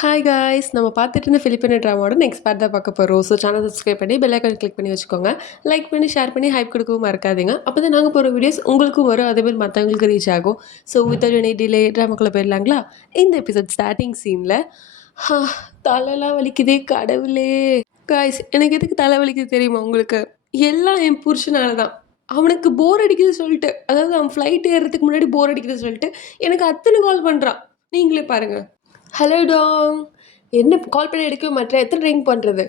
Hi guys நம்ம பார்த்துட்டு இருந்த ஃபிலிப்பினோ ட்ராமாவோட நெக்ஸ்ட் பார்ட் தான் பார்க்க போகிறோம். ஸோ சேனல் சப்ஸ்கிரைப் பண்ணி பெல் ஐக்கான் கிளிக் பண்ணி வச்சுக்கோங்க. லைக் பண்ணி ஷேர் பண்ணி ஹைப் கொடுக்கவும் மறக்காதீங்க. அப்போ தான் நாங்கள் போகிற வீடியோஸ் உங்களுக்கும் வரும், அதேமாதிரி மற்றவங்களுக்கு ரீச் ஆகும். ஸோ வித்தவுட் எனி டிலே ட்ராமாக்குள்ளே போயிடலாங்களா? இந்த எபிசோட் ஸ்டார்டிங் சீனில் தலைலாம் வலிக்குதே கடவுளே. காய்ஸ் எனக்கு எதுக்கு தலை வலிக்குது தெரியுமா உங்களுக்கு? எல்லாம் என் புருஷனால தான். அவனுக்கு போர் அடிக்குது சொல்லிட்டு, அதாவது அவன் ஃப்ளைட் ஏறுறதுக்கு முன்னாடி போர் அடிக்குது சொல்லிட்டு எனக்கு அத்தனை கால் பண்ணுறான். நீங்களே பாருங்கள். ஹலோ டாங். என்ன கால் பண்ணி எடுக்கவே மாட்டேன், எத்தனை ரிங் பண்ணுறது?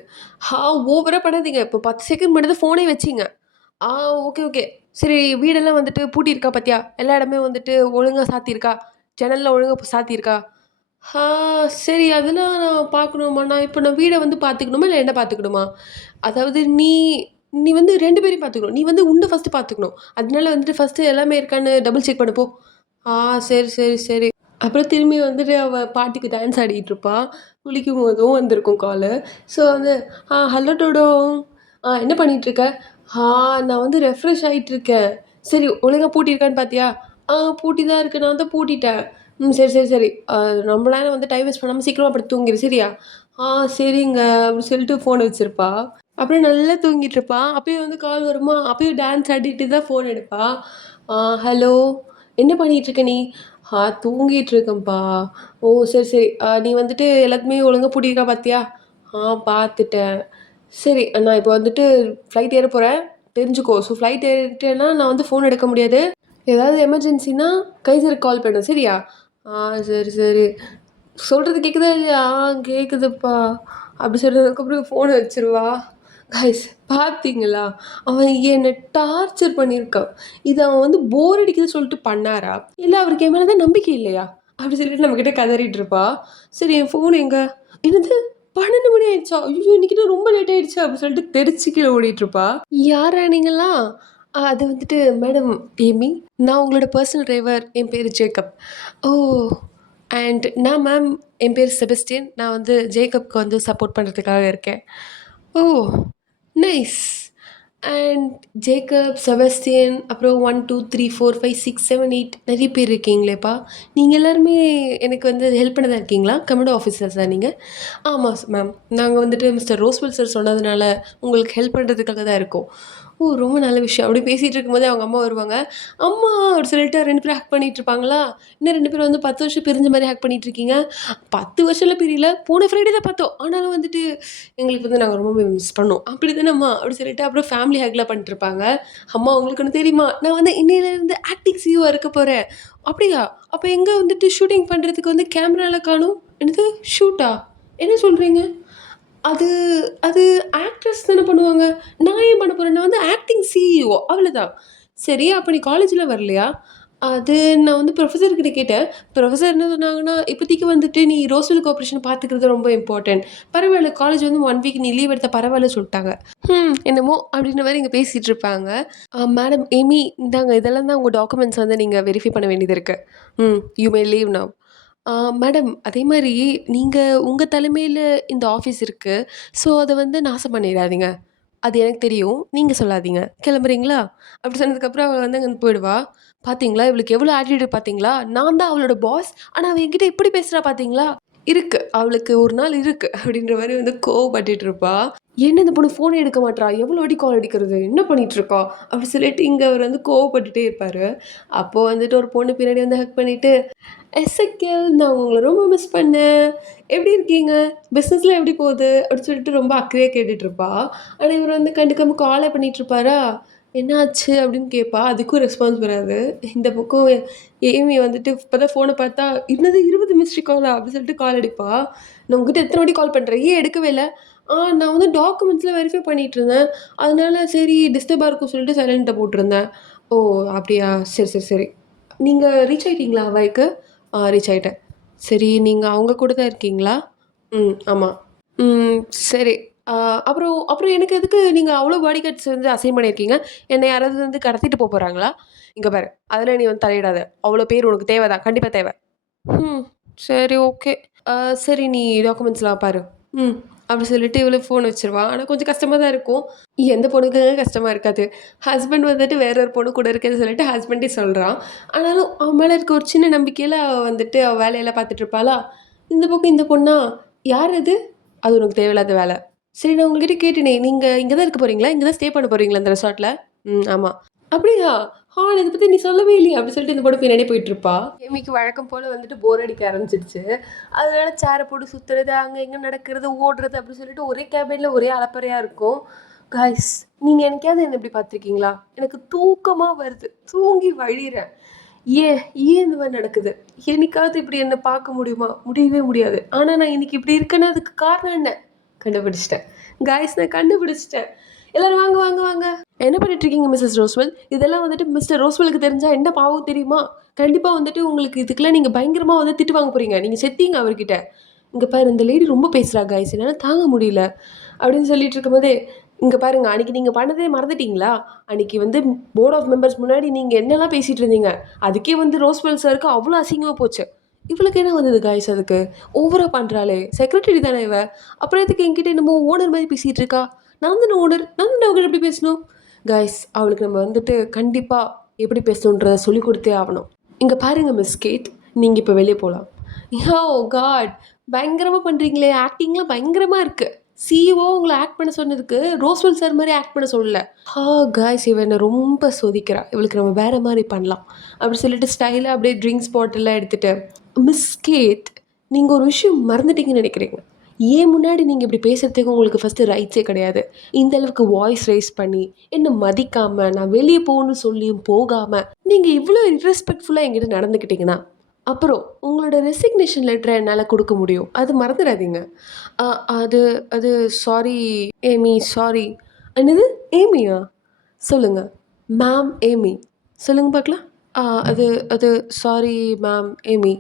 ஓவராக பண்ணாதீங்க. இப்போ 10 செகண்ட் மட்டும் தான் ஃபோனே வச்சிங்க. Okay okay. சரி, வீடெல்லாம் வந்துட்டு பூட்டியிருக்கா பார்த்தியா? எல்லா இடமே வந்துட்டு ஒழுங்காக சாத்தியிருக்கா? ஜன்னல்லாம் ஒழுங்காக சாத்தியிருக்கா? ஆ சரி, அதெல்லாம் நான் பார்க்கணுமா? நான் வீடை வந்து பார்த்துக்கணுமா இல்லை என்ன பார்த்துக்கணுமா? அதாவது நீ நீ வந்து 2 பேரையும் பார்த்துக்கணும். நீ வந்து உன்னை ஃபஸ்ட்டு பார்த்துக்கணும். அதனால வந்துட்டு ஃபஸ்ட்டு எல்லாமே இருக்கான்னு டபுள் செக் பண்ணு போ. ஆ சரி சரி சரி. அப்புறம் திரும்பி வந்துட்டு அவள் பாட்டுக்கு டான்ஸ் ஆடிக்கிட்டு இருப்பா. குளிக்கும் போதும் வந்திருக்கும் காலு. ஸோ வந்து ஹலோ டோடோ. என்ன பண்ணிகிட்ருக்க? நான் வந்து ரெஃப்ரெஷ் ஆகிட்டுருக்கேன். சரி, ஒழுங்கா பூட்டியிருக்கான்னு பார்த்தியா? பூட்டி தான் இருக்குது, நான் தான் பூட்டிட்டேன். சரி சரி சரி. ரொம்ப நேரம் வந்து டைம் வேஸ்ட் பண்ணாமல் சீக்கிரமாக படுத்து தூங்கிடு சரியா? சரிங்க அப்படின்னு சொல்லிட்டு ஃபோன் வச்சுருப்பா. அப்புறம் நல்லா தூங்கிட்டு இருப்பா. அப்பயும் வந்து கால் வருமா, அப்பயும் டான்ஸ் ஆடிட்டு தான் ஃபோன் எடுப்பா. ஹலோ, என்ன பண்ணிகிட்ருக்க நீ? தூங்கிட்டு இருக்கேன்ப்பா. ஓ சரி சரி. நீ வந்துட்டு எல்லாத்தையுமே ஒழுங்கா பூட்டியிருக்கா பார்த்தியா? பார்த்துட்டேன். சரி, நான் இப்போ வந்துட்டு ஃப்ளைட் ஏற போகிறேன், தெரிஞ்சுக்கோ. ஸோ ஃப்ளைட் ஏறிட்டேன்னா நான் வந்து ஃபோன் எடுக்க முடியாது. ஏதாவது எமர்ஜென்சின்னா கைசருக்கு கால் பண்ணு சரியா? சரி சரி. சொல்கிறது கேட்குதா இல்லையா? கேட்குதுப்பா அப்படி சொல்கிறதுக்கப்புறம் ஃபோனை வச்சுருவா. கைஸ் பார்த்தீங்களா? அவன் என்னை டார்ச்சர் பண்ணியிருக்கான். இது அவன் வந்து போர் அடிக்குதுன்னு சொல்லிட்டு பண்ணாரா? இல்லை அவருக்கு என் மேலே தான் நம்பிக்கை இல்லையா? அப்படி சொல்லிட்டு நம்மக்கிட்ட கதறிட்டு இருப்பா. சரி, என் ஃபோன் எங்கே? என்னது 12 மணி ஆயிடுச்சா? ஐயோ, இன்னைக்கிட்ட ரொம்ப லேட் ஆயிடுச்சு அப்படி சொல்லிட்டு தெரிச்சு கீழே ஓடிட்டுருப்பா. யாரா நீங்களா? அது வந்துட்டு மேடம் ஏமி, நான் உங்களோட பர்சனல் டிரைவர். என் பேர் ஜேக்கப். ஓ, அண்ட் நான் மேம், என் பேர் செபஸ்டியன். நான் வந்து ஜேக்கப்க்கு வந்து சப்போர்ட் பண்ணுறதுக்காக இருக்கேன். Oh nice. And Jacob, Sebastian, அப்புறம் 1 2 3 4 5 6 7 8 நிறைய பேர் இருக்கீங்களேப்பா. நீங்கள் எல்லாருமே எனக்கு வந்து ஹெல்ப் பண்ண தான் இருக்கீங்களா? கம்யூனிட்டி ஆஃபீஸர்ஸா நீங்கள்? ஆமாம் மேம். நாங்கள் வந்துட்டு மிஸ்டர் ரோஸ்வெல் சார் சொன்னதுனால உங்களுக்கு ஹெல்ப் பண்ணுறதுக்காக தான் இருக்கோம். ஓ, ரொம்ப நல்ல விஷயம். அப்படி பேசிகிட்டு இருக்கும்போதே அவங்க அம்மா வருவாங்க. அம்மா அப்படி சொல்லிட்டு 2 பேரும் ஹேக் பண்ணிகிட்டு இருப்பாங்களா? இன்னும் 2 பேரும் வந்து 10 வருஷம் பிரிஞ்ச மாதிரி ஹேக் பண்ணிகிட்டு இருக்கீங்க. 10 வருஷம்லாம் பிரியல, போன ஃப்ரைடே தான் பார்த்தோம். ஆனாலும் வந்துட்டு எங்களுக்கு வந்து நாங்கள் ரொம்பவே மிஸ் பண்ணோம். அப்படி தானேம்மா அப்படி சொல்லிட்டு அப்புறம் ஃபேமிலி ஹேக்லாம் பண்ணிட்டுருப்பாங்க. அம்மா, உங்களுக்கு ஒன்று தெரியுமா? நான் வந்து இன்னையிலேருந்து ஆக்டிங் சிஇஓ இருக்க போகிறேன். அப்படியா? அப்போ எங்கே வந்துட்டு ஷூட்டிங் பண்ணுறதுக்கு வந்து கேமராவில் காணும்? என்னது ஷூட்டா? என்ன சொல்கிறீங்க? அது அது ஆக்ட்ரஸ் தானே பண்ணுவாங்க. நான் ஏன் பண்ண போறேன்? நான் வந்து ஆக்டிங் சிஇஓ அவ்வளோதான். சரி, அப்போ நீ காலேஜில் வரலையா? அது நான் வந்து ப்ரொஃபஸர் கிட்ட கேட்டேன். ப்ரொஃபஸர் என்ன சொன்னாங்கன்னா, இப்போதைக்கு வந்துட்டு நீ ரோஸ்வெல் கார்ப்பரேஷன் பார்த்துக்கிறது ரொம்ப இம்பார்ட்டன்ட். பரவாயில்ல, காலேஜ் வந்து 1 வீக் நீ லீவ் எடுத்தா பரவாயில்ல சொல்லிட்டாங்க. என்னமோ அப்படின்ற மாரி இங்கே பேசிகிட்டு இருப்பாங்க. மேடம் ஏமி, இந்தாங்க இதெல்லாம் தான் உங்கள் டாக்குமெண்ட்ஸ் வந்து நீங்கள் வெரிஃபை பண்ண வேண்டியது இருக்கு. You may leave now. Madam, அதே மாரி நீங்க உங்க தலைமையில இந்த ஆஃபீஸ் இருக்கு. ஸோ அத வந்து நாசம் பண்ணிடாதீங்க. அது எனக்கு தெரியும். நீங்க சொல்லாதீங்க. கிளம்புறீங்களா? அப்படி சொன்னதுக்கப்புறம் அவ வந்து அங்கேருந்து போயிடுவா. பார்த்தீங்களா? இவளுக்கு எவ்வளோ ஆட்டிட்யூட் பார்த்தீங்களா? நான் தான் அவளோட பாஸ். ஆனா அவ என்கிட்ட இப்படி பேசுறா பார்த்தீங்களா? இருக்கு. அவளுக்கு ஒரு நாள் இருக்கு. அப்படின்ற மாரி வந்து கோவப்பட்டுட்டு இருப்பா. என்ன இந்த பொண்ணு ஃபோனே எடுக்க மாட்றா? எவ்வளோ வாட்டி கால் அடிக்கிறது? என்ன பண்ணிட்டு இருக்கா? அப்படி சொல்லிட்டு இங்க அவர் வந்து கோவப்பட்டுட்டே இருப்பாரு. அப்போ வந்துட்டு ஒரு பொண்ணு பின்னாடி வந்து ஹக் பண்ணிட்டு, எசெக்கியல், நான் உங்கள ரொம்ப மிஸ் பண்ணேன். எப்படி இருக்கீங்க? பிஸ்னஸ்லாம் எப்படி போகுது? அப்படின்னு சொல்லிட்டு ரொம்ப அக்கறையா கேட்டுட்ருப்பா. ஆனா இவர் வந்து கண்டுக்காம காலே பண்ணிட்டுருப்பாரா? என்னாச்சு? அப்படின்னு கேட்பா. அதுக்கும் ரெஸ்பான்ஸ் வராது. இந்த பக்கம் ஏமி வந்துட்டு இப்போ தான் ஃபோன பார்த்தா, "என்னது 20 மிஸ்டு காலா?" அப்படின்னு சொல்லிட்டு கால் அடிப்பா. "நான் உங்ககிட்ட எத்தன வாட்டி கால் பண்றேன், ஏன் எடுக்கவே இல்ல?" நான் வந்து டாக்குமெண்ட்ஸ்லாம் வெரிஃபை பண்ணிட்டுருந்தேன். அதனால சரி டிஸ்டர்பா இருக்கும்னு சொல்லிட்டு சைலண்ட்ல போட்டுருந்தேன்." "ஓ, அப்படியா? சரி சரி சரி. நீங்க ரீச் ஆயிட்டீங்களா ஹவாய்க்கு?" ரீச் ஆயிட்டேன். சரி, நீங்க அவங்க கூட தான் இருக்கீங்களா? ஆமா. ம். சரி. அ அப்புறம் அப்புறம் எனக்கு எதுக்கு நீங்க அவ்ளோ பாடி கார்ட்ஸ் வந்து அசைன் பண்ணியிருக்கீங்க? என்ன யாராவது வந்து கடத்திட்டு போறாங்களா? இங்க பாரு, அதெல்லாம் நீ வந்து தலையிடாத. அவ்ளோ பேர் உனக்கு தேவ தான். கண்டிப்பா தேவ. ம். சரி, ஓகே. அ சரி, நீ டாக்குமெண்ட்ஸ்லாம் பாரு. ம். அப்படி சொல்லிட்டு இவளு ஃபோன் வச்சுருவா. ஆனா கொஞ்சம் கஷ்டமா தான் இருக்கும். எந்த பொண்ணுக்குங்க கஷ்டமா இருக்காது? ஹஸ்பண்ட் வந்துட்டு வேற ஒரு பொண்ணு கூட இருக்குன்னு சொல்லிட்டு ஹஸ்பண்டே சொல்றான். ஆனாலும் அவன் மேல இருக்க ஒரு சின்ன நம்பிக்கையில அவ வந்துட்டு அவ வேலையெல்லாம் பார்த்துட்டு இருப்பாளா? இந்த பக்கம் இந்த பொண்ணா? யார் அது? அது உனக்கு தேவையில்லாத வேலை. சரி நான் உங்ககிட்ட கேட்டேனே, நீங்க இங்க தான் இருக்க போறீங்களா? இங்க தான் ஸ்டே பண்ண போறீங்களா இந்த ரெசார்ட்ல? ஆமா. அப்படியா? இத பத்தி நீ சொல்லவே இல்லையே! அப்படி சொல்லிட்டு இந்த பொண்ணு பின்னாடியே போயிட்டுருப்பா. எமிக்கு வழக்கம் போல வந்துட்டு போர் அடிக்க ஆரம்பிச்சிருச்சு. அதனால சேர போட்டு சுத்துறது, அங்க இங்க நடக்கிறது, ஓடுறது அப்படி சொல்லிட்டு ஒரே கேபின்ல ஒரே அலப்பறையா இருக்கும். காய்ஸ் நீங்க என்னைக்காவது என்ன இப்படி பார்த்துருக்கீங்களா? எனக்கு தூக்கமா வருது. தூங்கி வழியிறேன். ஏன் இந்த மாரி நடக்குது? என்னைக்காவது இப்படி என்ன பார்க்க முடியுமா? முடியவே முடியாது. ஆனா நான் இன்னைக்கு இப்படி இருக்கேன்னா அதுக்கு காரணம் என்ன? கண்டுபிடிச்சிட்டேன். காய்ஸ் நான் கண்டுபிடிச்சிட்டேன். எல்லாரும் வாங்க, வாங்க, வாங்க. என்ன பண்ணிட்டு இருக்கீங்க மிஸ்ஸஸ் ரோஸ்வெல்? இதெல்லாம் வந்துட்டு மிஸ்டர் ரோஸ்வெலுக்கு தெரிஞ்சா என்ன பாவம் தெரியுமா? கண்டிப்பா வந்துட்டு உங்களுக்கு இதுக்கெல்லாம் நீங்க பயங்கரமா வந்து திட்டு வாங்க போறீங்க. நீங்க செத்தீங்க அவர்கிட்ட. இங்க பாரு இந்த லேடி ரொம்ப பேசுறா காய்ஸ். என்னால தாங்க முடியல. அப்படின்னு சொல்லிட்டு இருக்கும்போதே, இங்க பாருங்க அன்னைக்கு நீங்க பண்ணதே மறந்துட்டீங்களா? அன்னைக்கு வந்து போர்ட் ஆஃப் மெம்பர்ஸ் முன்னாடி நீங்க என்னலாம் பேசிட்டு இருந்தீங்க? அதுக்கே வந்து ரோஸ்வெல் சாருக்கு அவ்ளோ அசிங்கமா போச்சு. இவளுக்கு என்ன வந்தது காய்ஸ் அதுக்கு? ஓவரா பண்றாளே! செக்ரட்டரி தானே இவ. அப்புறம் எதுக்கு என்கிட்ட என்னமோ ஓனர் மாரி பேசிட்டு இருக்கா? நான் தானே ஓனர். நான் தானே அவகிட்ட எப்படி பேசணும்? காய்ஸ் அவளுக்கு நம்ம வந்துட்டு கண்டிப்பா எப்படி பேசணுன்றத சொல்லிக் கொடுத்தே ஆகணும். இங்க பாருங்க மிஸ் கேட், நீங்க இப்ப வெளிய போலாம். யோ காட்! பயங்கரமா பண்றீங்களே! ஆக்டிங்லாம் பயங்கரமா இருக்கு. சிஇஓ உங்கள ஆக்ட் பண்ண சொன்னதுக்கு, ரோஸ்வெல் சார் மாரி ஆக்ட் பண்ண சொல்லல. காய்ஸ் இவ என்ன ரொம்ப சோதிக்கிறா. இவளுக்கு நம்ம வேற மாரி பண்ணலாம். அப்படி சொல்லிட்டு ஸ்டைலா அப்படியே ட்ரிங்க்ஸ் பாட்டில்லாம் எடுத்துட்டு, மிஸ் கேட் நீங்க ஒரு விஷயம் மறந்துட்டீங்கன்னு நெனைக்கிறீங்க. ஏன் முன்னாடி நீங்க இப்படி பேசுறதுக்கு உங்களுக்கு ஃபர்ஸ்ட்டு ரைட்ஸே கிடையாது. இந்த அளவுக்கு வாய்ஸ் ரைஸ் பண்ணி, என்ன மதிக்காம, நான் வெளிய போன்னு சொல்லியும் போகாம, நீங்க இவ்ளோ இர்ரெஸ்பெக்ட்ஃபுல்லா என்கிட்ட நடந்துக்கிட்டீங்கன்னா, அப்புறம் உங்களோட ரெசிக்னேஷன் லெட்டர என்னால குடுக்க முடியும். அது மறந்துடாதீங்க. அ அது அது சாரி ஏமி சாரி. என்னது? ஏமியா? சொல்லுங்க. Ma'am Amy. சொல்லுங்க பார்க்கலாம். ஆ அது அது sorry ma'am Amy.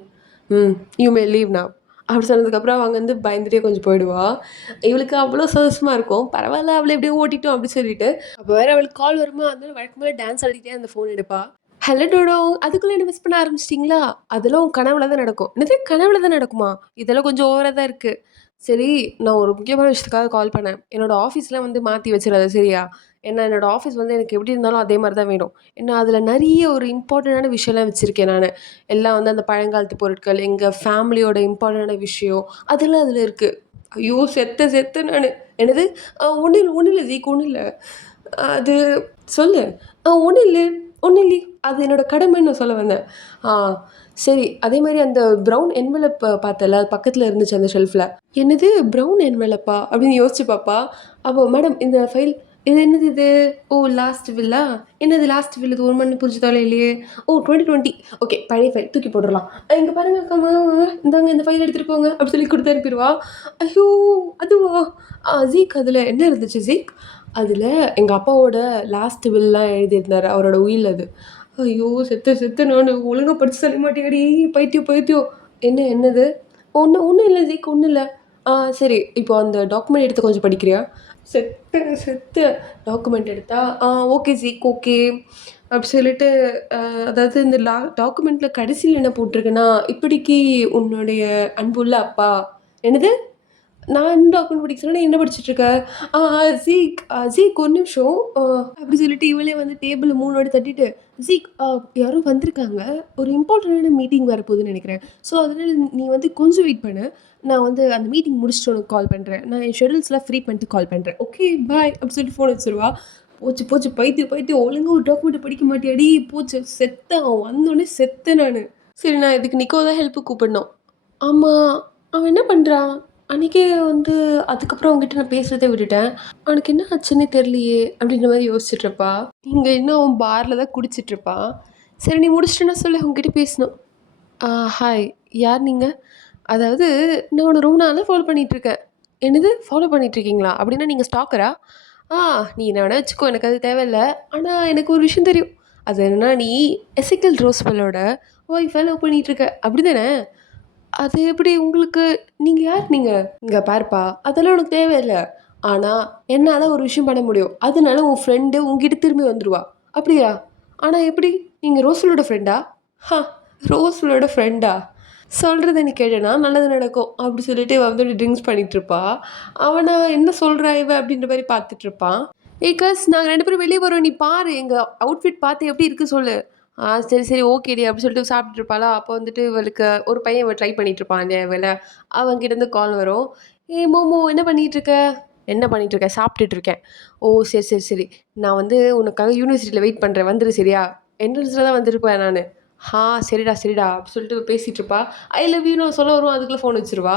You may leave now. அப்படி சொன்னதுக்கப்புறம் அவங்க வந்து பயந்துட்டே கொஞ்சம் போயிடுவா. இவளுக்கு அவ்வளோ சந்தோஷமா இருக்கும். பரவால்ல அவள எப்படியோ ஓட்டிட்டோம் அப்படி சொல்லிட்டு. அப்போ வேற அவளுக்கு கால் வருமா, அதனால வழக்கம் போல டான்ஸ் ஆடிட்டே அந்த ஃபோன் எடுப்பா. ஹலோ டோடோ! அதுக்குள்ள என்ன மிஸ் பண்ண ஆரம்பிச்சிட்டீங்களா? அதெல்லாம் உன் கனவுல தான் நடக்கும். என்னது கனவுல தான் நடக்குமா? இதெல்லாம் கொஞ்சம் ஓவரா தான் இருக்கு. சரி, நான் ஒரு முக்கியமான விஷயத்துக்காக கால் பண்ணேன். என்னோட ஆஃபீஸ்லாம் வந்து மாத்தி வச்சுறாத சரியா? ஏன்னா என்னோட ஆஃபீஸ் வந்து எனக்கு எப்படி இருந்தாலும் அதே மாரி தான் வேணும். ஏன்னா அதில நெறைய ஒரு இம்பார்ட்டன்டான விஷயம்லாம் வச்சிருக்கேன் நானு. எல்லாம் வந்து அந்த பழங்காலத்து பொருட்கள், எங்க ஃபேமிலியோட இம்பார்ட்டன்டான விஷயம், அதெல்லாம் அதில இருக்கு. ஐயோ! செத்தேன் நானு. என்னது? ஒண்ணும் இல்ல ஜீக் ஒண்ணும் இல்ல. அது சொல்லு. ஒண்ணும் இல்ல, ஒண்ணும் இல்லயே. அது என்னோட கடமைன்னு நான் சொல்ல வந்தேன். ஆ சரி. அதே மாரி அந்த ப்ரவுன் என்வலப் பார்த்தல்ல, அது பக்கத்துல இருந்துச்சு அந்த ஷெல்ஃப்ல. என்னது ப்ரவுன் என்வலப்பா? அப்படின்னு யோசிச்சு பாப்பா. அப்போ மேடம் இந்த ஃபைல் இது என்னது இது? ஓ! Last villa? என்னது லாஸ்ட் வில்? இது ஒரு மண்ணு புரிஞ்சு தொலையலையே. ஓ! 2020 ஓகே. பழைய ஃபைல் தூக்கி போட்டுறலாம். இங்க பாருங்க அக்கா இந்தாங்க இந்த ஃபைல் எடுத்துட்டு போங்க. அப்படி சொல்லி குடுத்து அனுப்பிருவா. ஐயோ! அதுவா? ஜீக் அதுல என்ன இருந்துச்சு ஜீக்? அதுல எங்க அப்பாவோட லாஸ்ட் வில்லாம் எழுதியிருந்தாரு. அவரோட உயில் அது. ஐயோ! செத்தேன் நானு. ஒழுங்கா படிச்சு சொல்ல மாட்டியாடி? பைத்தியம். என்னது? ஒண்ணும் இல்ல ஜீக் ஒண்ணும் இல்ல. சரி. இப்போ அந்த டாக்குமெண்ட் எடுத்து கொஞ்சம் படிக்கிறியா? செத்தேன். டாக்குமெண்ட் எடுத்தா, ஓகே ஜீக் ஓகே. அப்படி சொல்லிட்டு அ அதாவது இந்த டாக்குமெண்ட்ல கடைசில என்ன போட்டிருக்குன்னா, "இப்படிக்கு உன்னுடைய அன்புள்ள அப்பா." என்னது? நான் என்ன டாக்குமெண்ட் படிக்க சொன்னா, நீ என்ன படிச்சுட்டு இருக்க? ஆ ஜீக் ஒரு நிமிஷம். அப்படி சொல்லிட்டு இவளே வந்து டேபிள்ல 3 வாட்டி தட்டிட்டு, ஜீக் யாரோ வந்திருக்காங்க. ஒரு இம்பார்ட்டன்டான மீட்டிங் வரப்போகுதுன்னு நெனைக்கிறேன். ஸோ, அதனால நீ வந்து கொஞ்சம் வெயிட் பண்ணு. நான் வந்து அந்த மீட்டிங் முடிச்சுட்டு உனக்கு கால் பண்றேன். நான் என் ஷெட்யூல்ஸ்லாம் ஃப்ரீ பண்ணிட்டு கால் பண்றேன். ஓகே பாய் அப்படி சொல்லிட்டு ஃபோன் வச்சுருவா. போச்சு பைத்தியம் ஒழுங்கா ஒரு டாக்குமெண்ட்ட படிக்க மாட்டியாடி? போச்சு செத்தேன். அவன் வந்தோனே செத்தேன் நானு. சரி நான் இதுக்கு நிக்கோ தான் ஹெல்ப்புக்கு கூப்பிடணும். ஆமா. அவன் என்ன பண்றான்? அன்னைக்கே வந்து அதுக்கப்புறம் அவன்கிட்ட நான் பேசுறதே விட்டுட்டேன். அவனுக்கு என்ன ஆச்சுன்னே தெரியலையே! அப்படின்ற மாரி யோசிச்சுட்ருப்பா. இங்க இன்னும் அவன் பார்ல தான் குடிச்சிட்ருப்பான். சரி நீ முடிச்சிட்டேன்னா சொல்லு உன்கிட்ட பேசணும். ஆ ஹாய். யார் நீங்க? அதாவது நான் உன்ன ரொம்ப நாளா ஃபாலோ பண்ணிட்டுருக்கேன். என்னது? ஃபாலோ பண்ணிட்டுருக்கீங்களா? அப்படின்னா நீங்க ஸ்டாக்கரா? ஆ நீ என்ன வேணா வச்சுக்கோ. எனக்கு அது தேவையில்ல. ஆனா எனக்கு ஒரு விஷயம் தெரியும். அது என்னன்னா நீ எசெக்கில் ரோஸ்வெல்லோட ஒய்ஃப லவ் பண்ணிட்டுருக்க. அப்படிதானே? அது எப்படி உங்களுக்கு நீங்க யார் நீங்க? இங்க பாருப்பா, அதெல்லாம் உனக்கு தேவையில்ல. ஆனா, என்னால ஒரு விஷயம் பண்ண முடியும். அதனால உன் ஃப்ரெண்டு உன்கிட்ட திரும்பி வந்துருவா. அப்படியா? ஆனா எப்படி? நீங்க ரோசலோட ஃப்ரெண்டா? ஹ! ரோசலோட ஃப்ரெண்டா? சொல்றத நீ கேட்டேன்னா நல்லது நடக்கும். அப்படி சொல்லிட்டு இவ வந்து ட்ரிங்க்ஸ் பண்ணிட்டுருப்பா. அவன என்ன சொல்றா இவ? அப்படின்ற மாரி பார்த்துட்டுருப்பான். ஏய் கஸ் நாங்க 2 பேரும் வெளிய வரோம். நீ பாரு. எங்க அவுட்ஃபிட் பார்த்து எப்படி இருக்கு சொல்லு. சரி, சரி. ஓகேடி அப்படி சொல்லிட்டு சாப்பிட்டுட்டு இருப்பாளா, அப்போ வந்துட்டு இவளுக்கு ஒரு பையன் ட்ரை பண்ணிட்டு இருப்பான் அந்த வேல. அவன்கிட்டருந்து கால் வரும். "ஏய் மோமோ என்ன பண்ணிட்டு இருக்க?" "என்ன பண்ணிட்டு இருக்க?" "சாப்பிட்டுட்டு இருக்கேன்." "ஓ! சரி, சரி, சரி. நான் வந்து உனக்காக யூனிவர்சிட்டியில வெயிட் பண்றேன். வந்துரு சரியா?" என்ட்ரன்ஸ்ல தான் வந்திருப்பேன் நானு. சரிடா, சரிடா" அப்படி சொல்லிட்டு பேசிட்டு இருப்பா. ஐ லவ் யூ நான் சொல்ல வருவோம். அதுக்குள்ள ஃபோன் வச்சுருவா.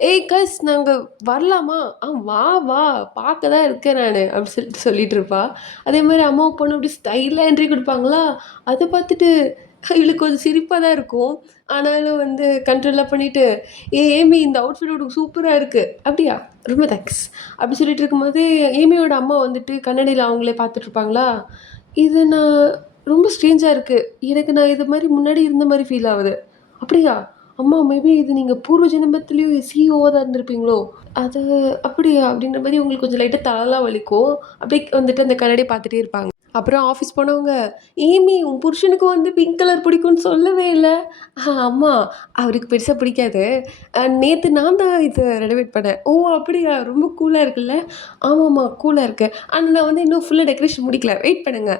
"ஏய் கஸ் நாங்க வரலாமா?" வா, வா. பார்க்க தான் இருக்கேன் நானு." அப்படி சொல்லிட்டு சொல்லிட்டு இருப்பா. அதே மாரி அம்மாவும் பொண்ணும் அப்படி ஸ்டைலா என்ட்ரி குடுப்பாங்களா, அத பார்த்துட்டு இவளுக்கு கொஞ்சம் சிரிப்பா தான் இருக்கும். ஆனாலும் வந்து கண்ட்ரோல்லாம் பண்ணிட்டு, ஏமி இந்த அவுட்ஃபிட் உனக்கு சூப்பரா இருக்கு." "அப்படியா? ரொம்ப தேங்க்ஸ்." அப்படி சொல்லிட்டு இருக்கும்போது, ஏமியோட அம்மா வந்துட்டு கண்ணாடில அவங்களே பார்த்துட்டு இருப்பாங்களா, இது நான் ரொம்ப ஸ்ட்ரேஞ்சா இருக்கு. எனக்கு நான் இது மாரி முன்னாடி இருந்த மாரி ஃபீல் ஆவுது. "அப்படியா? அம்மா மேபி இது நீங்க பூர்வ ஜென்மத்திலயும் சிஇஓவா தான் இருந்திருப்பீங்களோ?" அது "அப்படியா?" அப்படின்ற மாரி உங்களுக்கு கொஞ்சம் லைட்டா தலலாம் வலிக்கும். அப்படியே வந்துட்டு அந்த கண்ணாடிய பார்த்துட்டே இருப்பாங்க. அப்புறம் ஆஃபீஸ் போனவங்க, "ஏமி உன் புருஷனுக்கு வந்து பிங்க் கலர் பிடிக்கும்னு சொல்லவே இல்ல." அம்மா அவருக்கு பெருசா பிடிக்காது. நேத்து நான் தான் இத ரெனோவேட் பண்ணேன்." "ஓ! அப்படியா? ரொம்ப கூலா இருக்குல்ல?" "ஆமாமா கூலா இருக்கு. ஆனா நான் வந்து இன்னும் ஃபுல்லா டெக்கரேஷன் முடிக்கல. வெயிட் பண்ணுங்க."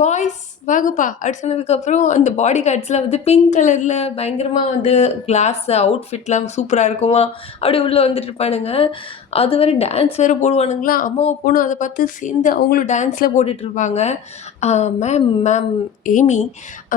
"பாய்ஸ் வாங்கப்பா" அப்படி சொன்னதுக்கப்புறம் அந்த பாடி கார்ட்ஸ்லாம் வந்து பிங்க் கலர்ல பயங்கரமா வந்து கிளாஸ் அவுட்ஃபிட்லாம் சூப்பரா இருக்குமா, அப்படியே உள்ள வந்துட்டு இருப்பானுங்க. அது வேற டான்ஸ் வேற போடுவானுங்களா, அம்மாவும் பொண்ணும் அத பார்த்து சேர்ந்து அவங்களும் டான்ஸ்லாம் போட்டுட்ருப்பாங்க. "அ மேம் மேம் ஏமி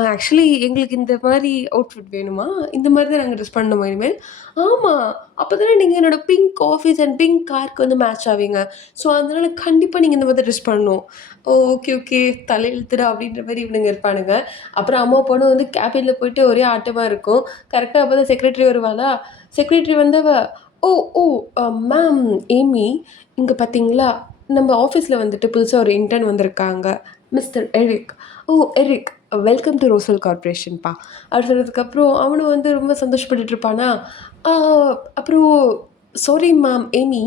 ஆக்சுவலி எங்களுக்கு இந்த மாரி அவுட்ஃபிட் வேணுமா? இந்த மாரி தான் நாங்க ட்ரெஸ் பண்ணணுமா இனிமேல்?" "ஆமா. அப்பதானே நீங்க என்னோட பிங்க் ஆஃபீஸ் அண்ட் பிங்க் காருக்கு வந்து மேட்ச் ஆவீங்க. ஸோ அதனால கண்டிப்பா நீங்க இந்த மாதிரி ட்ரெஸ் பண்ணணும்." "ஓ! Okay, okay. தலையெழுத்துடா" அப்படின்ற மாரி இவனுங்க இருப்பானுங்க. அப்புறம் அம்மா பொண்ணும் வந்து கேபின்ல போயிட்டு ஒரே ஆட்டமா இருக்கும். கரெக்ட்டா அப்பதான் செக்ரட்டரி வருவாளா, செக்ரட்டரி வந்தவ, "ஓ! ஓ! மேம் ஏமி, இங்க பார்த்தீங்களா, நம்ம ஆஃபீஸ்ல வந்துட்டு புதுசா ஒரு இன்டர்ன் வந்திருக்காங்க. Mister Eric. Oh! Eric welcome to Rosal கார்ப்பரேஷன்ப்பா." அப்படி சொன்னதுக்கப்புறம் அவனும் வந்து ரொம்ப சந்தோஷப்பட்டுட்டு இருப்பானா, ஆ அப்புறம் சாரி மேம் ஏமி,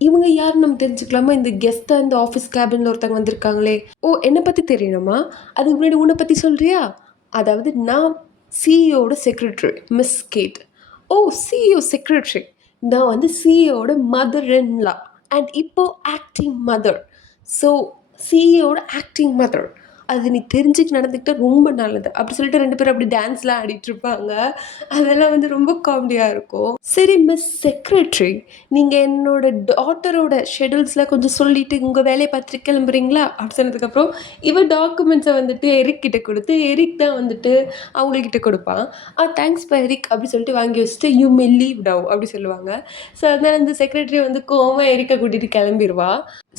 இவங்க யாருன்னு நம்ம தெரிஞ்சுக்கலாமா? இந்த கெஸ்ட்டா இந்த ஆஃபீஸ் கேபின்ல ஒருத்தவங்க வந்திருக்காங்களே. "ஓ! என்ன பத்தி தெரியணுமா? அதுக்கு முன்னாடி உன்ன பத்தி சொல்றியா? அதாவது நான் சிஇஓவோட secretary miss Kate." "Oh! CEO secretary. நான் வந்து சிஇஓவோட மதர் இன் லா அண்ட் இப்போ ஆக்டிங் மதர். ஸோ சிஇஓவோட ஆக்டிங் மதர். அது நீ தெரிஞ்சுட்டு நடந்துக்கிட்டா ரொம்ப நல்லது." அப்படி சொல்லிட்டு 2 பேரும் அப்படி டான்ஸ்லாம் ஆடிட்டுருப்பாங்க. அதெல்லாம் வந்து ரொம்ப காமெடியா இருக்கும். "சரி மிஸ் செக்ரட்டரி, நீங்க என்னோட டாட்டரோட ஷெட்யூல்ஸ்லாம் கொஞ்சம் சொல்லிட்டு உங்க வேலைய பார்த்துட்டு கிளம்புறீங்களா?" அப்படி சொன்னதுக்கப்புறம் இவ டாக்குமெண்ட்ஸ வந்துட்டு எரிக் கிட்ட குடுத்து, எரிக் தான் வந்துட்டு அவங்ககிட்ட குடுப்பான். தேங்க்ஸ்ப்பா எரிக்" அப்படி சொல்லிட்டு வாங்கி வச்சுட்டு, "யூ மே லீவ் நவ்" அப்படி சொல்லுவாங்க. ஸோ அதனால அந்த செக்ரட்டரி வந்து கோவமா எரிக்க கூட்டிட்டு கிளம்பிருவா.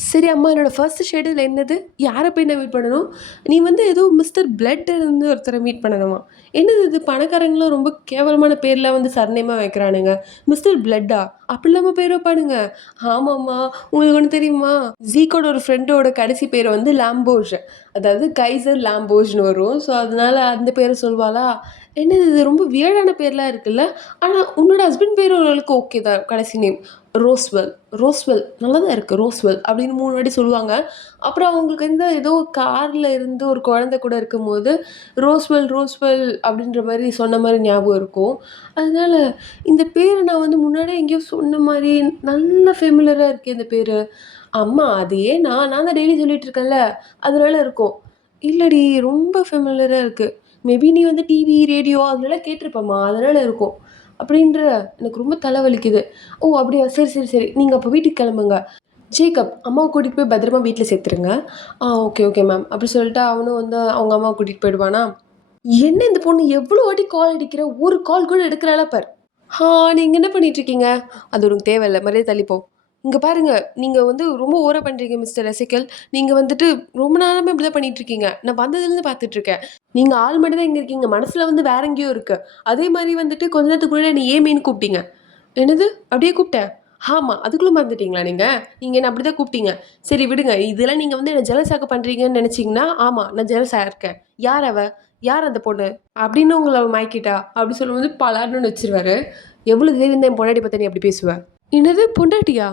"சரி அம்மா என்னோட ஃபர்ஸ்ட் ஷெட்யூல் என்னது? யார போய் நான் மீட் பண்ணணும்?" "நீ வந்து ஏதோ மிஸ்டர் பிளட் இருந்து ஒருத்தர மீட் பண்ணணுமா." "என்னது இது பணக்காரங்கலாம் ரொம்ப கேவலமான பேர்லாம் வந்து சர்நேமா வைக்கிறானுங்க. மிஸ்டர் பிளட்டா? அப்படிலாமா பேர் வைப்பானுங்க?" "ஆமாம்மா. உங்களுக்கு ஒண்ணு தெரியுமா? ஜீக்கோட ஒரு ஃப்ரெண்டோட கடைசி பேரு வந்து லாம்போஷ். அதாவது கைசர் லாம்போஷ்ன்னு வரும். ஸோ அதனால அந்த பேர சொல்வாளா." "என்னது இது ரொம்ப வியர்டான பேர்லாம் இருக்குல்ல. ஆனா உன்னோட ஹஸ்பண்ட் பேரு ஓரளவுக்கு ஓகே தான் கடைசி நேம். ரோஸ்வெல். ரோஸ்வெல் நல்லா தான் இருக்கு. ரோஸ்வெல்" அப்படின்னு 3 வாட்டி சொல்லுவாங்க. அப்புறம் அவங்களுக்கு வந்து ஏதோ கார்ல இருந்து ஒரு குழந்தை கூட இருக்கும்போது, ரோஸ்வெல், ரோஸ்வெல் அப்படின்ற மாரி சொன்ன மாரி ஞாபகம் இருக்கும். அதனால இந்த பேரு நான் வந்து முன்னாடியே எங்கேயோ சொன்ன மாரி நல்ல ஃபெமிலியரா இருக்கே இந்த பேரு. அம்மா அது ஏன்னா, நான் தான் டெய்லி சொல்லிட்டு இருக்கேன்ல, அதனால இருக்கும். இல்லடி ரொம்ப ஃபெமிலியரா இருக்கு. மேபி நீ வந்து டிவி, ரேடியோ அதுலலாம் கேட்டுருப்பம்மா. அதனால இருக்கும். அப்படின்ற எனக்கு ரொம்ப தல வலிக்குது. ஓ! அப்படியா? சரி, சரி, சரி. நீங்க அப்ப வீட்டுக்கு கிளம்புங்க. ஜேக்கப் அம்மாவ கூட்டிட்டு போய் பத்திரமா வீட்ல சேர்த்துருங்க. Okay, okay ma'am. அப்படி சொல்லிட்டு அவனும் வந்து அவங்க அம்மாவ கூட்டிட்டு போயிடுவானா? என்ன இந்த பொண்ணு எவ்வளோ வாட்டி கால் அடிக்கிறா? ஒரு கால் கூட எடுக்கறாளா பார். ஆ நீங்க என்ன பண்ணிட்டு இருக்கீங்க? அது உனக்கு தேவையில்ல. மரியாதை தள்ளி போ. இங்க பாருங்க, நீங்க வந்து ரொம்ப ஓவரா பண்றீங்க மிஸ்டர் ரசிகல். நீங்க வந்துட்டு ரொம்ப நேரமா இப்படிதான் பண்ணிட்டு இருக்கீங்க. நான் வந்ததுலருந்து பார்த்துட்டு இருக்கேன். நீங்க ஆள் மட்டும் தான் இங்க இருக்கீங்க. மனசுல வந்து வேற எங்கேயோ இருக்கு. அதே மாரி வந்துட்டு கொஞ்ச நேரத்துக்கு முன்னாடி என்ன ஏமின்னு கூப்பிட்டீங்க. என்னது? அப்படியே கூப்பிட்டேன். ஆமா. அதுக்குள்ள மறந்துட்டீங்களா நீங்க? நீங்க என்ன அப்படிதான் கூப்பிட்டீங்க. சரி விடுங்க. இதெல்லாம் நீங்க வந்து என்ன ஜெலஸ் ஆக்க பண்றீங்கன்னு நெனச்சீங்கன்னா, ஆமா நான் ஜெலஸா இருக்கேன். யார் அவ? யார் அந்த பொண்ணு? அப்படின்னு உங்கள மயக்கிட்டா? அப்படி சொல்லும்போது பலார்ன்னு வச்சுருவாரு. எவ்வளோ தைரியம் தான் என் பொண்டாட்டி பத்தி நீ அப்படி பேசுவ? என்னது பொண்டாட்டியா?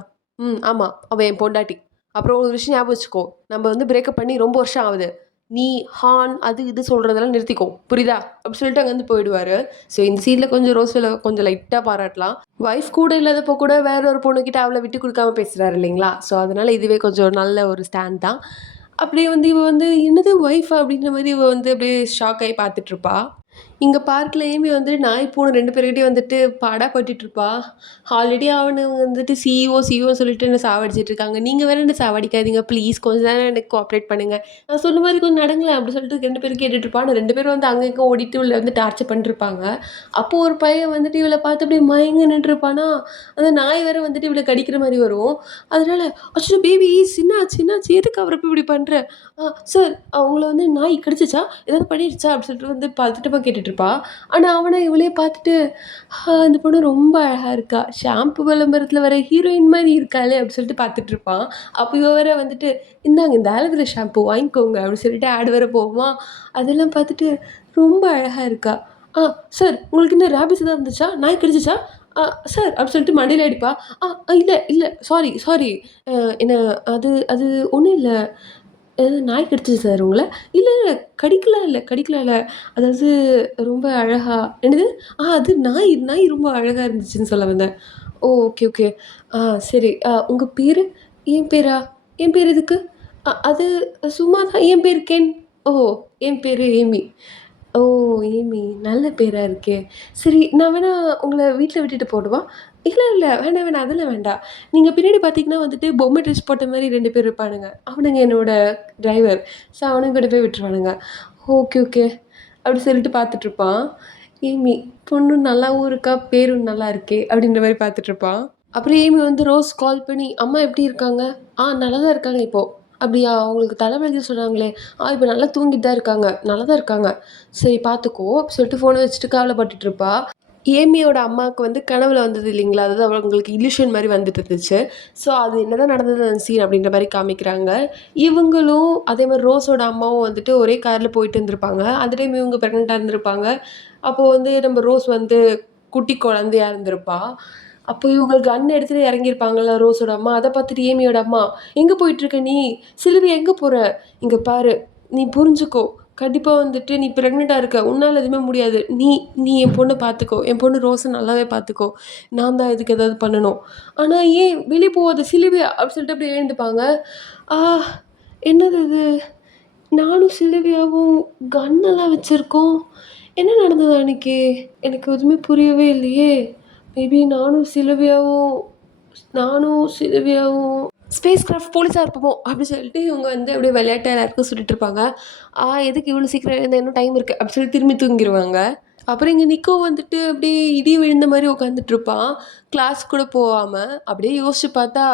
ஆமா. அவ என் பொண்டாட்டி. அப்புறம் ஒரு விஷயம் ஞாபகம் வச்சுக்கோ. நம்ம வந்து பிரேக்கப் பண்ணி ரொம்ப வருஷம் ஆகுது. நீ, ஹான் அது இது சொல்றதெல்லாம் நிறுத்திக்கோ. புரியுதா? அப்படி சொல்லிட்டு அங்கருந்து போயிடுவாரு. ஸோ இந்த சீன்ல கொஞ்சம் ரோஸ்வேல கொஞ்சம் லைட்டா பாராட்டலாம். வைஃப் கூட இல்லாதப்போ கூட வேற ஒரு பொண்ணுகிட்ட அவள விட்டு குடுக்காம பேசுறாரு இல்லைங்களா? ஸோ அதனால இதுவே கொஞ்சம் நல்ல ஒரு ஸ்டாண்ட் தான். அப்படியே வந்து இவ வந்து என்னது ஒய்ஃபா? அப்படின்ற மாரி இவ வந்து அப்படியே ஷாக் ஆயி பார்த்துட்டுருப்பா. இங்க பார்க்ல ஏமி வந்து நாய், பூனை 2 பேர்கிட்டயும் வந்துட்டு பாடா பட்டுட்டுருப்பா. ஆல்ரெடி அவனுங்க வந்துட்டு சிஇஓன்னு சொல்லிட்டு என்ன சாவடிச்சுட்டு இருக்காங்க. நீங்க வேற என்ன சாவடிக்காதீங்க ப்ளீஸ் கொஞ்ச நேரம் எனக்கு கோஆப்பரேட் பண்ணுங்க. நான் சொன்ன மாரி கொஞ்சம் நடங்களேன் அப்படி சொல்லிட்டு 2 பேரும் கேட்டுட்டுருப்பா. ஆனா 2 பேரும் வந்து அங்க இங்க ஓடிட்டு இவள வந்து டார்ச்சர் பண்ணிட்டுருப்பாங்க. அப்போ ஒரு பையன் வந்துட்டு இவள பார்த்து அப்படியே மயங்கி நின்னுட்டுருப்பானா, அந்த நாய் வேற வந்துட்டு இவள கடிக்கிற மாரி வரும். அதனால அச்சச்சோ! பேபி என்னாச்சு என்னாச்சு? எதுக்கு அவர போய் இப்படி பண்ற? சார் அவங்கள வந்து நாய் கடிச்சுச்சா? ஏதாவது பண்ணிடுச்சா? அப்படி சொல்லிட்டு வந்து பதட்டமா கேட்டுட்டுருப்பா. ஆனா அவன இவளே பார்த்துட்டு, இந்த பொண்ணு ரொம்ப அழகா இருக்கா. ஷாம்பு விளம்பரத்தில வர ஹீரோயின் மாரி இருக்காளே! அப்படி சொல்லிட்டு பார்த்துட்டுருப்பான். அப்ப இவ வேற வந்துட்டு, இந்தாங்க இந்த ஆலோவேரா ஷாம்பு வாங்கிக்கோங்க அப்படி சொல்லிட்டு ஆட் வேற போகுமா, அதெல்லாம் பார்த்துட்டு ரொம்ப அழகா இருக்கா. ஆ சார் உங்களுக்கு என்ன ரேபிஸ் ஏதாவது வந்துச்சா? நாய் கடிச்சுச்சா? ஆ சார் அப்படி சொல்லிட்டு மண்டையில அடிப்பா. ஆ இல்ல இல்ல சாரி சாரி. அ என்ன அது அது ஒண்ணும் இல்ல. நாய் கடிச்சுது சார் உங்கள? இல்ல, இல்ல கடிக்கலாம் இல்ல கடிக்கலாம் இல்ல. அதாவது ரொம்ப அழகா என்னது? அது நாய் நாய் ரொம்ப அழகா இருந்துச்சுன்னு சொல்ல வந்தேன். ஓ! Okay, okay. ஆ சரி. உங்க பேரு? என் பேரா? என் பேர் எதுக்கு? அது சும்மா தான். என் பேரு கென். ஓ! என் பேரு ஏமி. ஓ! ஏமி. நல்ல பேரா இருக்கே! சரி நான் வேணா உங்கள வீட்ல விட்டுட்டு போடவா? இல்ல, இல்ல. வேண்டாம், வேண்டாம். அதெல்லாம் வேண்டாம். நீங்க பின்னாடி பார்த்தீங்கன்னா வந்துட்டு பொம்மை ட்ரெஸ் போட்ட மாரி 2 பேர் இருப்பானுங்க. அவனுங்க என்னோட டிரைவர். ஸோ அவனுங்க கூட போய் விட்டுருவானுங்க. Okay, okay. அப்படி சொல்லிட்டு பார்த்துட்டுருப்பான். ஏமி பொண்ணு நல்லாவும் இருக்கா, பேரும் நல்லா இருக்கே! அப்படின்ற மாரி பார்த்துட்டுருப்பான். அப்புறம் ஏமி வந்து ரோஸ் கால் பண்ணி, "அம்மா எப்படி இருக்காங்க?" நல்லா தான் இருக்காங்க இப்போ." "அப்படியா? அவங்களுக்கு தலைவலி சொன்னாங்களே." இப்ப நல்லா தூங்கிட்டு தான் இருக்காங்க. நல்லா தான் இருக்காங்க." "சரி பார்த்துக்கோ." அப்படி சொல்லிட்டு ஃபோன வச்சுட்டு கவலைப்பட்டுட்டு இருப்பா. ஏமியோட அம்மாவுக்கு வந்து கனவுல வந்தது இல்லைங்களா? அதாவது அவங்களுக்கு இல்யூஷன் மாரி வந்துட்டு இருந்துச்சு. ஸோ அது என்னதான் நடந்தது அந்த சீன் அப்படின்ற மாரி காமிக்கிறாங்க. இவங்களும் அதே மாரி ரோஸோட அம்மாவும் வந்துட்டு ஒரே கார்ல போயிட்டு இருந்திருப்பாங்க. அந்த டைம் இவங்க பிரெக்னன்ட்டா இருந்திருப்பாங்க. அப்போ வந்து நம்ம ரோஸ் வந்து குட்டி குழந்தையா இருந்திருப்பா. அப்போ இவங்க கன் எடுத்துட்டு இறங்கியிருப்பாங்கல்ல ரோஸோட அம்மா. அத பார்த்துட்டு ஏமியோட அம்மா, "எங்க போயிட்டுருக்க நீ? சிலுவி எங்க போற? இங்க பாரு, நீ புரிஞ்சுக்கோ. கண்டிப்பா வந்துட்டு நீ பிரெக்னன்ட்டா இருக்க. உன்னால எதுவுமே முடியாது. நீ நீ என் பொண்ண பார்த்துக்கோ. என் பொண்ணு ரோஸ நல்லாவே பார்த்துக்கோ. நான் தான் இதுக்கு ஏதாவது பண்ணணும். ஆனா ஏன் வெளிய போவாத சிலுவி" அப்படி சொல்லிட்டு அப்படியே எழுந்துப்பாங்க. ஆ என்னது இது? நானும் சிலுவியாவும் கன்னெல்லாம் வச்சிருக்கோம். என்ன நடந்தது அன்னைக்கு? எனக்கு எதுவுமே புரியவே இல்லையே! மேபி நானும் சிலுவியாவும் ஸ்பேஸ் கிராஃப்ட் போலீஸா இருப்போமோ! அப்டி சொல்லிட்டு இவங்க வந்து அப்படியே விளையாட்டா எல்லாருக்கும் சொல்லிட்டு இருப்பாங்க. எதுக்கு இவ்வளோ சீக்கிரம் எழுந்த இன்னும் டைம் இருக்கு. அப்டி சொல்லி திரும்பி தூங்கிருவாங்க. அப்புறம் இங்க நிக்கோ வந்துட்டு அப்படியே இடி விழுந்த மாரி உட்காந்துட்டுருப்பான். கிளாஸ் கூட போவாம. அப்படியே யோசிச்சு பார்த்தா,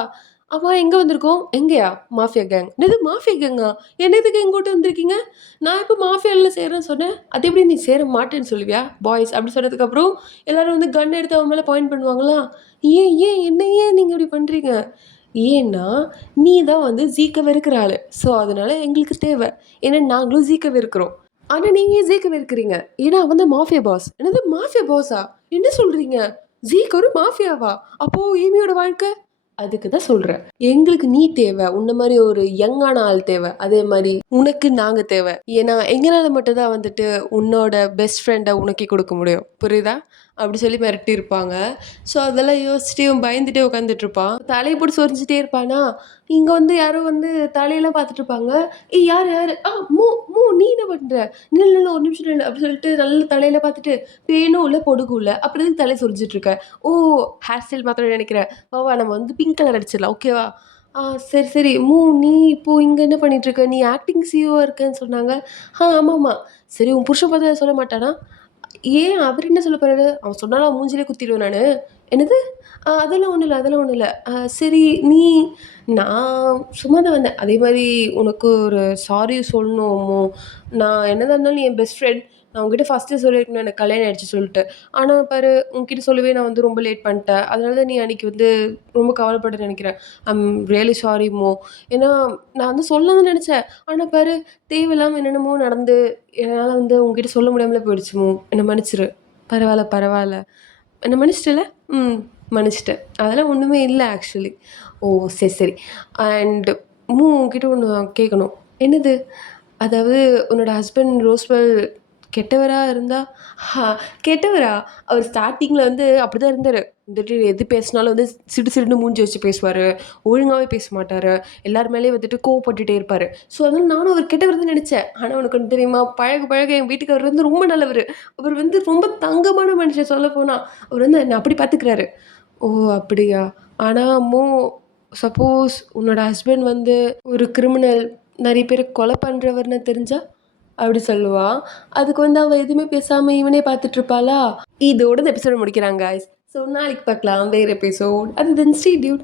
அவன் எங்க வந்திருக்கோம்? எங்கேயா? Mafia gang. என்னது மாஃபியா கேங்கா? என்ன எதுக்கு எங்க கூட்டு வந்திருக்கீங்க? நான் எப்போ மாஃபியால சேருறேன்னு சொன்னேன். அது எப்படி நீ சேர மாட்டேன்னு சொல்லுவியா? பாய்ஸ் அப்படி சொன்னதுக்கப்புறம் எல்லாரும் வந்து கன் எடுத்து அவன் மேல பாயிண்ட் பண்ணுவாங்களா? ஏன் ஏன் என்ன ஏன் நீங்க இப்படி பண்றீங்க? ஏன்னா, நீ தான் வந்து ஜீக்க வெறுக்கிற ஆளு. ஸோ, அதனால எங்களுக்கு தேவ. ஏன்னா நாங்களும் ஜீக்க வெறுக்கிறோம். ஆனா நீங்க ஏன் ஜீக்க வெறுக்கிறீங்க? ஏன்னா அவன் தான் மாஃபியா பாஸ். என்னது மாஃபியா பாஸா? என்ன சொல்றீங்க? ஜீக் ஒரு மாஃபியாவா? அப்போ ஈமியோட வாழ்க்கை? அதுக்கு தான் சொல்றேன். எங்களுக்கு நீ தேவ. உன்ன மாரி ஒரு யங்கான ஆள் தேவ. அதே மாரி உனக்கு நாங்க தேவ. ஏன்னா எங்களால மட்டும் தான் வந்துட்டு உன்னோட பெஸ்ட் ஃப்ரெண்ட உனக்கே குடுக்க முடியும். புரியுதா? அப்படி சொல்லி மிரட்டியிருப்பாங்க. ஸோ அதெல்லாம் யோசிச்சுட்டு இவன் பயந்துட்டே உட்காந்துட்டுருப்பான். தலைய போட்டு சொரிஞ்சுட்டே இருப்பானா, இங்க வந்து யாரோ வந்து தலையெல்லாம் பார்த்துட்டுருப்பாங்க. "ஏய் யாரு யாரு? மூ நீ என்ன பண்ற? நில்லு நில்லு ஒரு நிமிஷம் நில்லு" அப்படி சொல்லிட்டு நல்லா தலையில பார்த்துட்டு, பேனும் இல்ல, பொடுகும் இல்ல. அப்புறம் எதுக்கு தலைய சொரிஞ்சுட்டு இருக்க? ஓ! ஹேர் ஸ்டைல் மாத்தணும்னு நெனைக்கிறேன். வா வா நம்ம வந்து பிங்க் கலர் அடிச்சிடலாம். ஓகேவா? சரி சரி. நீ இப்போ இங்க என்ன பண்ணிட்டுருக்க? நீ ஆக்டிங் சிஇஓவா இருக்கேன்னு சொன்னாங்க. ஆமாமா. சரி உன் புருஷன் பார்த்தா எதுவும் சொல்ல மாட்டானா? ஏன் அவரு என்ன சொல்ல போறாரு? அவன் சொன்னாலும் அவன் மூஞ்சிலே குத்திருவேன் நானு. என்னது? அதெல்லாம் ஒண்ணும் இல்ல, அதெல்லாம் ஒண்ணும் இல்ல. சரி நீ நான் சும்மா தான் வந்தேன். அதே மாரி உனக்கு ஒரு சாரி சொல்லணும். நான் என்னதான் இருந்தாலும் நீ என் பெஸ்ட் ஃப்ரெண்ட். நான் உன்கிட்ட ஃபர்ஸ்ட்டே சொல்லியிருக்கணும் எனக்கு கல்யாணம் ஆயிடுச்சு சொல்லிட்டு. ஆனா பாரு உன்கிட்ட சொல்லவே நான் வந்து ரொம்ப லேட் பண்ணிட்டேன். அதனால தான் நீ அன்னைக்கு வந்து ரொம்ப கவலைப்பட நெனைக்கிறேன். ஐம் ரியலி சாரி மோ. ஏன்னா நான் வந்து சொல்லணும்னு நெனச்சேன். ஆனா பாரு தேவையில்லாம என்னென்னமோ நடந்து என்னால வந்து உன்கிட்ட சொல்ல முடியாமலே போயிடுச்சு மோ. என்ன மன்னிச்சிரு. பரவால்ல, பரவால்ல. என்ன மன்னிச்சிட்டல்ல? ம். மன்னிச்சுட்டேன். அதெல்லாம் ஒண்ணுமே இல்ல ஆக்சுவலி. ஓ! சரி, சரி. அண்ட் உன்கிட்ட ஒண்ணு கேட்கணும். என்னது? அதாவது உன்னோட ஹஸ்பண்ட் ரோஸ்வெல் கெட்டவரா இருந்தா கெட்டவரா? அவர் ஸ்டார்ட்டிங்கில வந்து அப்படிதான் இருந்தாரு. வந்துட்டு எது பேசினாலும் வந்து சிடு சிடுன்னு மூஞ்சி வச்சு பேசுவாரு. ஒழுங்காவே பேச மாட்டாரு. எல்லார் மேலயும் வந்துட்டு கோவப்பட்டுட்டே இருப்பாரு. ஸோ, அதனால நானும் அவர் கெட்டவர் தான் நெனச்சேன். ஆனா உனக்கு ஒண்ணு தெரியுமா? பழக பழக என் வீட்டுக்காரர் வந்து ரொம்ப நல்லவரு. அவர் வந்து ரொம்ப தங்கமான மனுஷன் சொல்லப்போனா. அவர் வந்து என்ன அப்படி பாத்துக்கிறாரு. ஓ! அப்படியா? ஆனா சப்போஸ் உன்னோட ஹஸ்பண்ட் வந்து ஒரு கிரிமினல், நெறைய பேர கொலை பண்றவர்ன்னு தெரிஞ்சா? அப்படி சொல்லுவா. அதுக்கு வந்து அவ எதுவுமே பேசாம இவனே பார்த்துட்டு இருப்பாளா? இதோட இந்த எபிசோட முடிக்கிறாங்க காய்ஸ். ஸோ நாளைக்கு பார்க்கலாம் வேற எபிசோட். அது தென் ஸ்டே டியூட்.